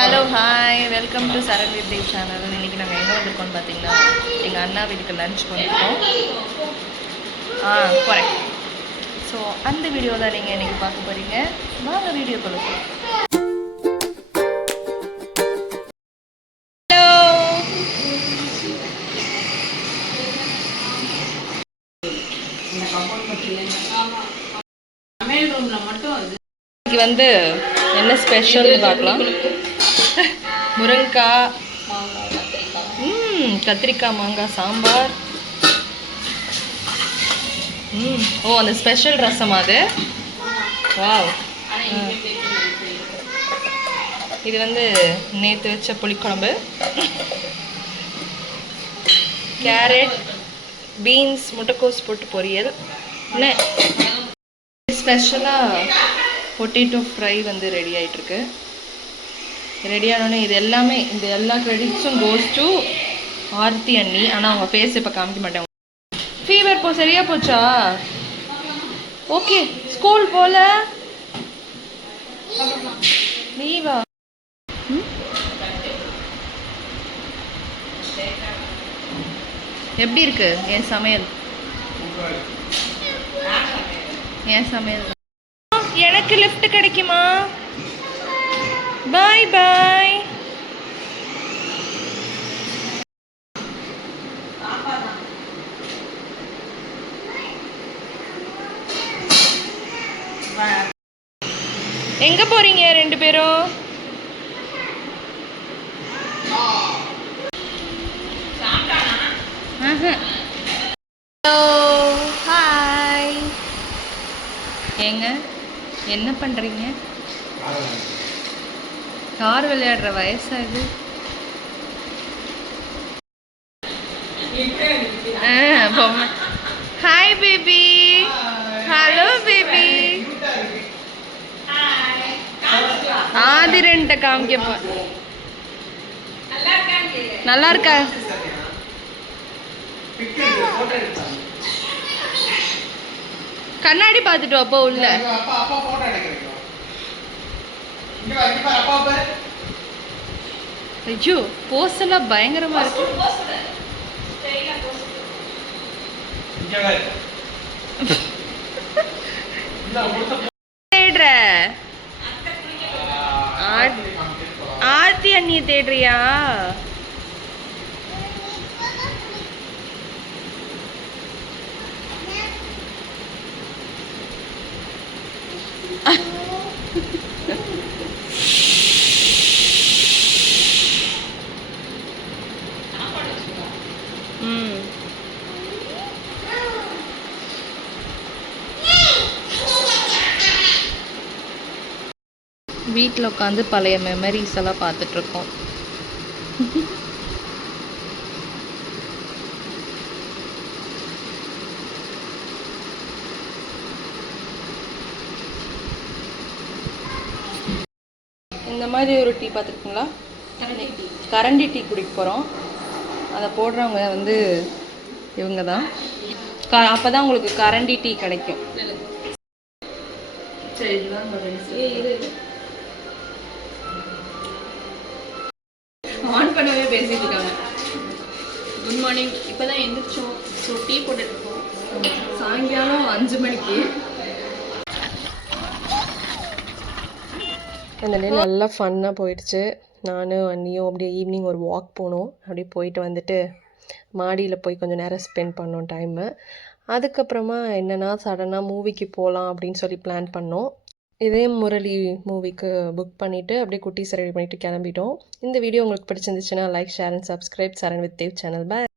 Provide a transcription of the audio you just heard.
Hello hi welcome to Charan with Dev channel. இன்றைக்கி நாங்கள் எங்கே வந்திருக்கோம்னு பார்த்தீங்கன்னா எங்கள் அண்ணா வீட்டுக்கு லன்ச் பண்ணியிருக்கோம். கரெக்ட். ஸோ அந்த வீடியோ தான் நீங்கள் இன்றைக்கி பார்க்க போகிறீங்க. வாங்க வீடியோ கொடுப்போம். இன்னைக்கு வந்து என்ன ஸ்பெஷல் பார்க்கலாம். முருங்கைக்காய், கத்திரிக்காய் மாங்காய் சாம்பார். அந்த ஸ்பெஷல் ரசம் அது. வாவ். இது வந்து நேற்று வச்ச புளிக்குழம்பு. கேரட், பீன்ஸ், முட்டைக்கோஸ் போட்டு பொரியல். என்ன ஸ்பெஷலாக பொட்டேட்டோ ஃப்ரை வந்து ரெடி ஆகிட்டுருக்கு. ரெடி ஆனோடனே இது எல்லாமே இந்த எல்லா கிரெடிட்ஸும் கோஸ் டு ஆர்த்தி அண்ணி. ஆனால் அவங்க ஃபேஸ் இப்போ காமிக்க மாட்டாங்க. ஃபீவர் சரியா போச்சா? ஓகே. ஸ்கூல் போல லீவா? எப்படி இருக்கு என் சமையல்? எனக்கு லிஃப்ட் கிடைக்குமா? பாய் பாய். எங்க போறீங்க ரெண்டு பேரும்? ஹாய். ஏங்க என்ன பண்றீங்க? கார் விளையாடுற வயசாகுது. Hi baby. Hello baby. ஆதிரன்ட்ட காமிக்க. நல்லா இருக்கா? கண்ணாடி பார்த்துட்டு அப்போ உள்ள. ஐயோ போஸ் எல்லாம் பயங்கரமா இருக்கு. தேடுற ஆர்த்தி அண்ணிய தேடுறியா? வீட்டில் உட்காந்து பழைய மெமரிஸ் எல்லாம் பார்த்துட்ருக்கோம். இந்த மாதிரி ஒரு டீ பார்த்துருக்கீங்களா? கரண்டி டீ குடிக்க போகிறோம். அதை போடுறவங்க வந்து இவங்க தான். அப்போ தான் உங்களுக்கு கரண்டி டீ கிடைக்கும். சரி, இதுதான் ஆன் பண்ணவே பேசிட்டு இருக்காங்க. Good morning. இப்போ தான் எழுந்திரிச்சோம். ஸோ டீ போட்டுட்ருக்கோம். சாயங்காலம் 5 மணிக்கு. அந்த டே நல்லா ஃபன்னாக போயிடுச்சு. நானும் அண்ணியும் அப்படியே ஈவினிங் ஒரு வாக் போனோம். அப்படியே போயிட்டு வந்துட்டு மாடியில் போய் கொஞ்சம் நேரம் ஸ்பெண்ட் பண்ணோம் டைமு. அதுக்கப்புறமா என்னென்னா சடனாக மூவிக்கு போகலாம் அப்படின்னு சொல்லி பிளான் பண்ணோம். இதே முரளி மூவிக்கு புக் பண்ணிவிட்டு அப்படியே குட்டீஸ் ரெடி பண்ணிவிட்டு கிளம்பிட்டோம். இந்த வீடியோ உங்களுக்கு பிடிச்சிருந்துச்சுன்னா like, share and subscribe Charan with Dev channel. Bye.